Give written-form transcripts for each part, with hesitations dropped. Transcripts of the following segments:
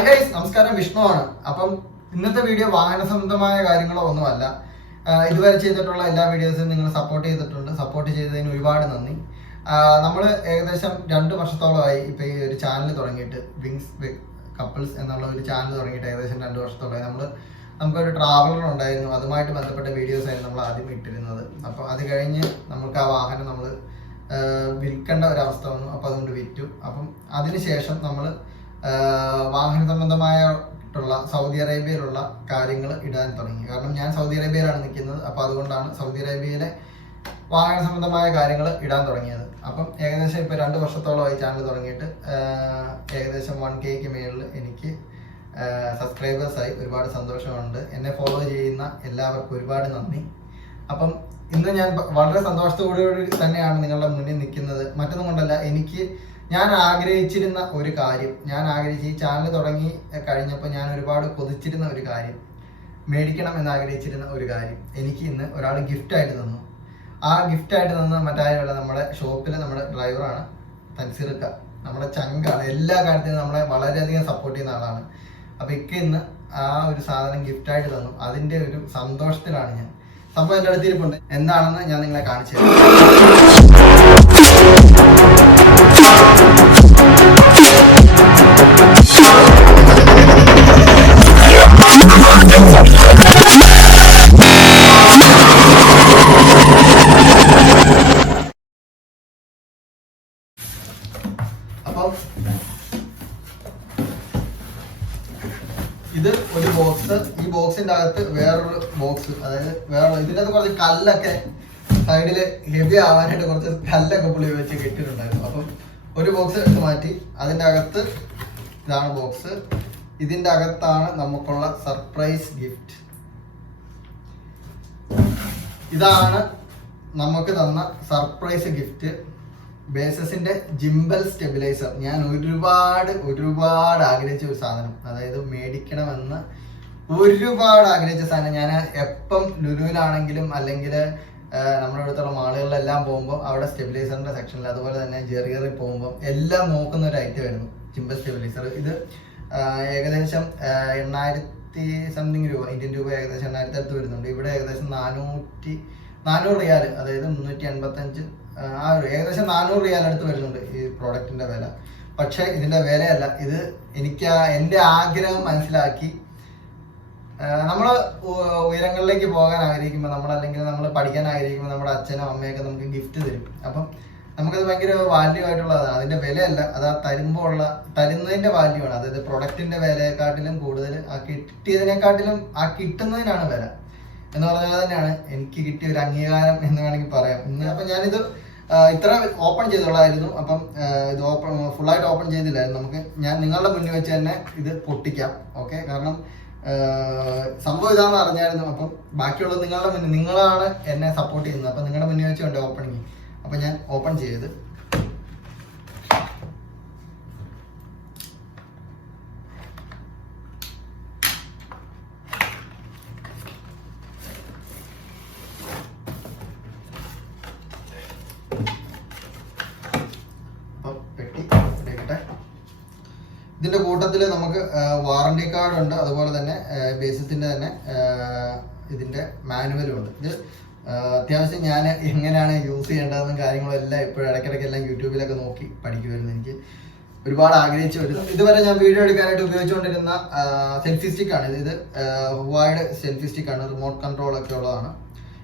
Hi guys, നമസ്കാരം. വിഷ്ണുവാണ്. അപ്പം ഇന്നത്തെ വീഡിയോ വാഹന സംബന്ധമായ കാര്യങ്ങളോ ഒന്നുമല്ല. ഇതുവരെ ചെയ്തിട്ടുള്ള എല്ലാ വീഡിയോസും നിങ്ങൾ സപ്പോർട്ട് ചെയ്തിട്ടുണ്ട്. സപ്പോർട്ട് ചെയ്തതിന് ഒരുപാട് നന്ദി. നമ്മൾ ഏകദേശം 2 വർഷത്തോളമായി ഇപ്പം ഈ ഒരു ചാനൽ തുടങ്ങിയിട്ട്, വിങ്സ് കപ്പിൾസ് എന്നുള്ള ഒരു ചാനൽ തുടങ്ങിയിട്ട് ഏകദേശം 2 വർഷത്തോളമായി. നമുക്കൊരു ട്രാവലർ ഉണ്ടായിരുന്നു, അതുമായിട്ട് ബന്ധപ്പെട്ട വീഡിയോസ് ആയിരുന്നു നമ്മൾ ആദ്യം ഇട്ടിരുന്നത്. അപ്പോൾ അത് കഴിഞ്ഞ് നമുക്ക് ആ വാഹനം നമ്മൾ വിൽക്കേണ്ട ഒരവസ്ഥ വന്നു. അപ്പോൾ അതുകൊണ്ട് വിറ്റു. അപ്പം അതിനുശേഷം നമ്മൾ വാഹന സംബന്ധമായിട്ടുള്ള സൗദി അറേബ്യയിലുള്ള കാര്യങ്ങൾ ഇടാൻ തുടങ്ങി. കാരണം ഞാൻ സൗദി അറേബ്യയിലാണ് നിൽക്കുന്നത്. അപ്പോൾ അതുകൊണ്ടാണ് സൗദി അറേബ്യയിലെ വാഹന സംബന്ധമായ കാര്യങ്ങൾ ഇടാൻ തുടങ്ങിയത്. അപ്പം ഏകദേശം ഇപ്പോൾ 2 വർഷത്തോളമായി ചാനൽ തുടങ്ങിയിട്ട് ഏകദേശം 1K മേളിൽ എനിക്ക് സബ്സ്ക്രൈബേഴ്സായി. ഒരുപാട് സന്തോഷമുണ്ട്. എന്നെ ഫോളോ ചെയ്യുന്ന എല്ലാവർക്കും ഒരുപാട് നന്ദി. അപ്പം ഇന്ന് ഞാൻ വളരെ സന്തോഷത്തോടുകൂടി തന്നെയാണ് നിങ്ങളുടെ മുന്നിൽ നിൽക്കുന്നത്. മറ്റൊന്നും കൊണ്ടല്ല, ഞാൻ ആഗ്രഹിച്ചിരുന്ന ഒരു കാര്യം, ഈ ചാനൽ തുടങ്ങി കഴിഞ്ഞപ്പോൾ ഞാൻ ഒരുപാട് കൊതിച്ചിരുന്ന ഒരു കാര്യം, മേടിക്കണം എന്ന് ആഗ്രഹിച്ചിരുന്ന ഒരു കാര്യം എനിക്ക് ഇന്ന് ഒരാൾ ഗിഫ്റ്റായിട്ട് തന്നു. ആ ഗിഫ്റ്റായിട്ട് തന്ന മറ്റാരുമല്ല, നമ്മുടെ ഷോപ്പിലെ നമ്മുടെ ഡ്രൈവറാണ് തൻസീർക്ക. നമ്മുടെ ചങ്കാണ്. എല്ലാ കാര്യത്തിനും നമ്മളെ വളരെയധികം സപ്പോർട്ട് ചെയ്യുന്ന ആളാണ്. അപ്പോൾ ഇന്ന് ആ ഒരു സാധനം ഗിഫ്റ്റായിട്ട് തന്നു. അതിൻ്റെ ഒരു സന്തോഷത്തിലാണ് ഞാൻ. സംഭവം എൻ്റെ അടുത്തിരിപ്പുണ്ട്. എന്താണെന്ന് ഞാൻ നിങ്ങളെ കാണിച്ചു തരാം. അപ്പം ഇത് ഒരു ബോക്സ്. ഈ ബോക്സിന്റെ അകത്ത് വേറൊരു ബോക്സ്, അതായത് ഇതിൻ്റെ അകത്ത് കുറച്ച് കല്ലൊക്കെ സൈഡില് ഹെവി ആവാനായിട്ട് കുറച്ച് കല്ലൊക്കെ പുള്ളി വെച്ച് കെട്ടിയിട്ടുണ്ടായിരുന്നു. അപ്പം ഒരു ബോക്സ് എടുത്ത് മാറ്റി. അതിൻ്റെ അകത്ത് ഇതാണ് ബോക്സ്. ഇതിൻ്റെ അകത്താണ് നമുക്കുള്ള സർപ്രൈസ് ഗിഫ്റ്റ്. ഇതാണ് നമുക്ക് തന്ന സർപ്രൈസ് ഗിഫ്റ്റ്. ബേസസിന്റെ ജിംബൽ സ്റ്റെബിലൈസർ. ഞാൻ ഒരുപാട് ആഗ്രഹിച്ച ഒരു സാധനം, അതായത് മേടിക്കണമെന്ന് ഒരുപാട് ആഗ്രഹിച്ച സാധനം. ഞാൻ എപ്പം ലുലുവിലാണെങ്കിലും അല്ലെങ്കിൽ നമ്മുടെ അടുത്തുള്ള മാളുകളിലെല്ലാം പോകുമ്പോൾ അവിടെ സ്റ്റെബിലൈസറിന്റെ സെക്ഷനിൽ, അതുപോലെ തന്നെ ജെറിയറിൽ പോകുമ്പോൾ എല്ലാം നോക്കുന്ന ഒരു ഐറ്റം ആയിരുന്നു ജിംബൽ സ്റ്റെബിലൈസർ. ഇത് ഏകദേശം 800 സംതിങ് രൂപ, ഇന്ത്യൻ രൂപ ഏകദേശം 8,000 അടുത്ത് വരുന്നുണ്ട്. ഇവിടെ ഏകദേശം 400 റിയാൽ, അതായത് 385, ആ ഒരു ഏകദേശം 400 റിയാൽ അടുത്ത് വരുന്നുണ്ട് ഈ പ്രോഡക്റ്റിന്റെ വില. പക്ഷെ ഇതിന്റെ വിലയല്ല ഇത്. എൻ്റെ ആഗ്രഹം മനസ്സിലാക്കി നമ്മൾ ഉയരങ്ങളിലേക്ക് പോകാൻ ആഗ്രഹിക്കുമ്പോൾ, നമ്മൾ പഠിക്കാൻ ആഗ്രഹിക്കുമ്പോൾ നമ്മുടെ അച്ഛനോ അമ്മയൊക്കെ നമുക്ക് ഗിഫ്റ്റ് തരും. അപ്പം നമുക്കത് ഭയങ്കര വാല്യൂ ആയിട്ടുള്ളതാണ്. അതിന്റെ വിലയല്ല, അത് ആ തരുന്നതിന്റെ വാല്യൂ ആണ്. അതായത് പ്രൊഡക്റ്റിന്റെ വിലയെക്കാട്ടിലും കൂടുതൽ ആ കിട്ടിയതിനെക്കാട്ടിലും ആ കിട്ടുന്നതിനാണ് വില എന്ന് പറഞ്ഞാൽ തന്നെയാണ് എനിക്ക് കിട്ടിയ ഒരു അംഗീകാരം എന്ന് വേണമെങ്കിൽ പറയാം. അപ്പം ഞാനിത് ഇത്ര ഓപ്പൺ ചെയ്തോളായിരുന്നു. അപ്പം ഇത് ഫുള്ളായിട്ട് ഓപ്പൺ ചെയ്തില്ലായിരുന്നു. ഞാൻ നിങ്ങളുടെ മുന്നിൽ വെച്ച് തന്നെ ഇത് പൊട്ടിക്കാം. ഓക്കെ, കാരണം സംഭവം ഇതാണെന്ന് അറിഞ്ഞായിരുന്നു. അപ്പം ബാക്കിയുള്ളത് നിങ്ങളുടെ മുന്നിൽ, നിങ്ങളാണ് എന്നെ സപ്പോർട്ട് ചെയ്യുന്നത്. അപ്പം നിങ്ങളുടെ മുന്നിൽ വെച്ച് വേണ്ട ഓപ്പണിങ്. അപ്പം ഞാൻ ഓപ്പൺ ചെയ്ത് ഇതിന്റെ കൂട്ടത്തിൽ നമുക്ക് വാറണ്ടി കാർഡ് ഉണ്ട്. അതുപോലെ തന്നെ ബേസിസിന്റെ തന്നെ ഇതിന്റെ മാനുവലും ഉണ്ട്. ഇത് അത്യാവശ്യം ഞാൻ എങ്ങനെയാണ് യൂസ് ചെയ്യേണ്ടതെന്നും കാര്യങ്ങളും എല്ലാം ഇപ്പോഴും ഇടയ്ക്കിടയ്ക്കെല്ലാം യൂട്യൂബിലൊക്കെ നോക്കി പഠിക്കുമായിരുന്നു. എനിക്ക് ഒരുപാട് ആഗ്രഹിച്ചു വരുന്നു. ഇതുവരെ ഞാൻ വീഡിയോ എടുക്കാനായിട്ട് ഉപയോഗിച്ചുകൊണ്ടിരുന്ന സെൽഫി സ്റ്റിക്കാണ് ഇത്. ഹുവായുടെ സെൽഫി സ്റ്റിക്കാണ്, റിമോട്ട് കൺട്രോൾ ഒക്കെ ഉള്ളതാണ്.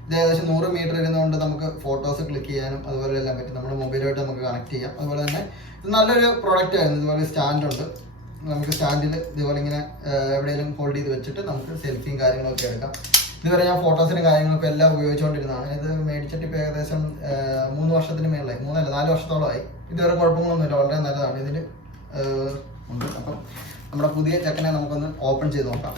ഇത് ഏകദേശം 100 മീറ്റർ ഇരുന്നുകൊണ്ട് നമുക്ക് ഫോട്ടോസ് ക്ലിക്ക് ചെയ്യാനും അതുപോലെ എല്ലാം പറ്റും. നമ്മുടെ മൊബൈലുമായിട്ട് നമുക്ക് കണക്ട് ചെയ്യാം. അതുപോലെ തന്നെ ഇത് നല്ലൊരു പ്രോഡക്റ്റ് ആയിരുന്നു. ഇതുപോലെ സ്റ്റാൻഡുണ്ട്. നമുക്ക് സ്റ്റാൻഡിൽ ഇതുപോലെ ഇങ്ങനെ എവിടെയെങ്കിലും ഹോൾഡ് ചെയ്ത് വെച്ചിട്ട് നമുക്ക് സെൽഫിയും കാര്യങ്ങളൊക്കെ എടുക്കാം. ഇതുവരെ ഞാൻ ഫോട്ടോസിനും കാര്യങ്ങളൊക്കെ എല്ലാം ഉപയോഗിച്ചുകൊണ്ടിരുന്നതാണ്. ഇത് മേടിച്ചിട്ട് ഇപ്പോൾ ഏകദേശം 3 വർഷത്തിന് മേളിലായി. 4 വർഷത്തോളമായി. ഇതുവരെ കുഴപ്പങ്ങളൊന്നുമില്ല, വളരെ നല്ലതാണ്. ഇതിൽ ഉണ്ട്. അപ്പം നമ്മുടെ പുതിയ ചെക്കനെ നമുക്കൊന്ന് ഓപ്പൺ ചെയ്ത് നോക്കാം.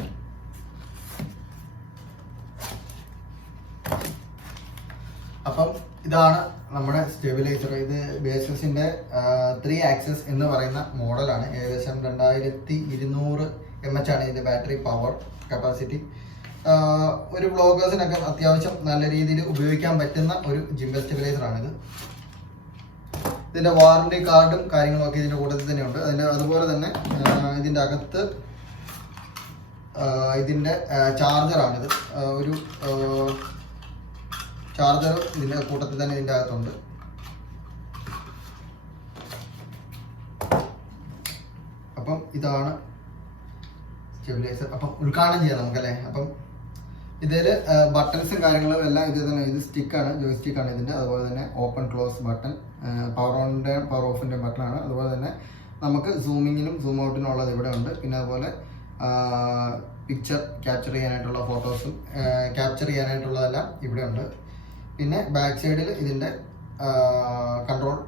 അപ്പം ഇതാണ് നമ്മുടെ സ്റ്റെബിലൈസർ. ഇത് ബേസസിന്റെ 3 ആക്സസ് എന്ന് പറയുന്ന മോഡലാണ്. ഏകദേശം 2200 mAh ആണ് ഇതിന്റെ ബാറ്ററി പവർ കപ്പാസിറ്റി. ഒരു വ്ളോഗേഴ്സിനൊക്കെ അത്യാവശ്യം നല്ല രീതിയിൽ ഉപയോഗിക്കാൻ പറ്റുന്ന ഒരു ജിംബൽ സ്റ്റെബിലൈസർ ആണിത്. ഇതിൻ്റെ വാറണ്ടി കാർഡും കാര്യങ്ങളൊക്കെ ഇതിൻ്റെ കൂട്ടത്തിൽ തന്നെയുണ്ട്. അതുപോലെ തന്നെ ഇതിൻ്റെ അകത്ത് ഇതിൻ്റെ ചാർജറാണിത്. ഒരു ചാർജർ ഇതിൻ്റെ കൂട്ടത്തിൽ തന്നെ ഇതിൻ്റെ അകത്തുണ്ട്. അപ്പം ഇതാണ് സ്റ്റെബിലൈസർ. അപ്പം ഉദ്ഘാടനം ചെയ്യാം നമുക്കല്ലേ. അപ്പം ഇതിൽ ബട്ടൺസും കാര്യങ്ങളും എല്ലാം ഇത് തന്നെ. ഇത് സ്റ്റിക്കാണ്, ജോയ് സ്റ്റിക്കാണ് ഇതിൻ്റെ. അതുപോലെ തന്നെ ഓപ്പൺ ക്ലോസ് ബട്ടൺ, പവർ ഓണിൻ്റെ പവർ ഓഫിൻ്റെ ബട്ടണാണ്. അതുപോലെ തന്നെ നമുക്ക് സൂമിങ്ങിനും സൂം ഔട്ടിനും ഉള്ളത് ഇവിടെ ഉണ്ട്. പിന്നെ അതുപോലെ പിക്ചർ ക്യാപ്ചർ ചെയ്യാനായിട്ടുള്ള ഫോട്ടോസും ക്യാപ്ചർ ചെയ്യാനായിട്ടുള്ളതെല്ലാം ഇവിടെ ഉണ്ട്. പിന്നെ ബാക്ക് സൈഡിൽ ഇതിൻ്റെ കൺട്രോൾ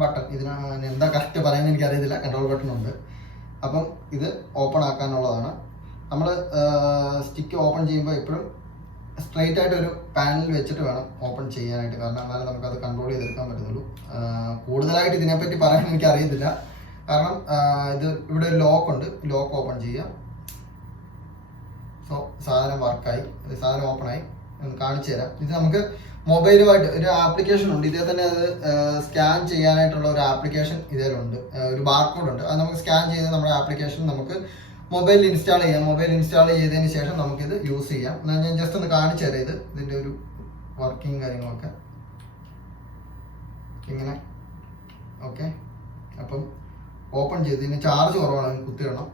ബട്ടൺ, ഇതിന് എന്താ കറക്റ്റ് പറയാൻ എനിക്കറിയത്തില്ല, കൺട്രോൾ ബട്ടൺ ഉണ്ട്. അപ്പം ഇത് ഓപ്പൺ ആക്കാനുള്ളതാണ്. നമ്മൾ സ്റ്റിക്ക് ഓപ്പൺ ചെയ്യുമ്പോൾ എപ്പോഴും സ്ട്രെയിറ്റ് ആയിട്ട് ഒരു പാനൽ വെച്ചിട്ട് വേണം ഓപ്പൺ ചെയ്യാനായിട്ട്. കാരണം എന്നാലും നമുക്കത് കൺട്രോൾ ചെയ്തെടുക്കാൻ പറ്റുള്ളൂ. കൂടുതലായിട്ട് ഇതിനെപ്പറ്റി പറയാൻ എനിക്ക് അറിയത്തില്ല. കാരണം ഇത് ഇവിടെ ഒരു ലോക്ക് ഉണ്ട്, ലോക്ക് ഓപ്പൺ ചെയ്യാം. സോ സാധനം വർക്കായി, സാധനം ഓപ്പണായി. ഒന്ന് കാണിച്ചു തരാം. ഇത് നമുക്ക് മൊബൈലുമായിട്ട് ഒരു ആപ്ലിക്കേഷൻ ഉണ്ട്. ഇതേ തന്നെ അത് സ്കാൻ ചെയ്യാനായിട്ടുള്ള ഒരു ആപ്ലിക്കേഷൻ ഇതിലുണ്ട്. ഒരു ബാർകോഡ് ഉണ്ട്. അത് നമുക്ക് സ്കാൻ ചെയ്ത് നമ്മുടെ ആപ്ലിക്കേഷൻ നമുക്ക് മൊബൈലിൽ ഇൻസ്റ്റാൾ ചെയ്യാം. മൊബൈൽ ഇൻസ്റ്റാൾ ചെയ്തതിന് ശേഷം നമുക്കിത് യൂസ് ചെയ്യാം. എന്നാൽ ഞാൻ ജസ്റ്റ് ഒന്ന് കാണിച്ചു തരാം ഇതിൻ്റെ ഒരു വർക്കിംഗ് കാര്യങ്ങളൊക്കെ ഇങ്ങനെ. ഓക്കെ, അപ്പം ഓപ്പൺ ചെയ്ത് ഇതിന് ചാർജ് കുറവാണ്, കുത്തിയിടണം.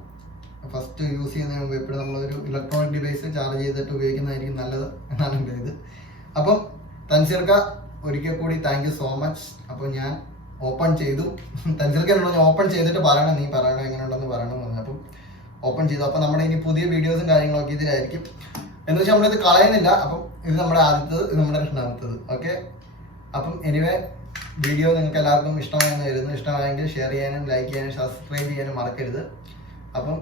ഫസ്റ്റ് യൂസ് ചെയ്യുന്നതിന് മുമ്പ് എപ്പോഴും നമ്മളൊരു ഇലക്ട്രോണിക് ഡിവൈസ് ചാർജ് ചെയ്തിട്ട് ഉപയോഗിക്കുന്നതായിരിക്കും നല്ലത് എന്നാണ് എൻ്റെ ഇത്. അപ്പം തൻസീർക്ക ഒരിക്കൽ കൂടി താങ്ക് യു സോ മച്ച്. അപ്പോൾ ഞാൻ ഓപ്പൺ ചെയ്തു. തൻസീർക്ക എന്നോട് ഞാൻ ഓപ്പൺ ചെയ്തിട്ട് പറയണം, നീ പറയണം എങ്ങനെയുണ്ടെന്ന് പറയണമെന്ന് പറഞ്ഞു. അപ്പം ഓപ്പൺ ചെയ്തു. അപ്പം നമ്മുടെ ഇനി പുതിയ വീഡിയോസും കാര്യങ്ങളൊക്കെ ഇതിലായിരിക്കും. എന്ന് വെച്ചാൽ നമ്മളിത് കളയുന്നില്ല. അപ്പം ഇത് നമ്മുടെ ആദ്യത്തത്, ഇത് നമ്മുടെ രണ്ടാമത്തത്. ഓക്കെ, അപ്പം എനിവേ വീഡിയോ നിങ്ങൾക്ക് എല്ലാവർക്കും ഇഷ്ടമായെന്ന് വരുന്നു. ഇഷ്ടമായെങ്കിൽ ഷെയർ ചെയ്യാനും ലൈക്ക് ചെയ്യാനും സബ്സ്ക്രൈബ് ചെയ്യാനും മറക്കരുത്. അപ്പം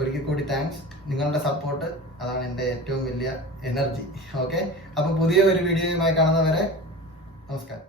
ഒരിക്കൽ കൂടി താങ്ക്സ്. നിങ്ങളുടെ സപ്പോർട്ട് അതാണ് എൻ്റെ ഏറ്റവും വലിയ എനർജി. ഓക്കെ, അപ്പം പുതിയ ഒരു വീഡിയോയുമായി കാണുന്നവരെ നമസ്കാരം.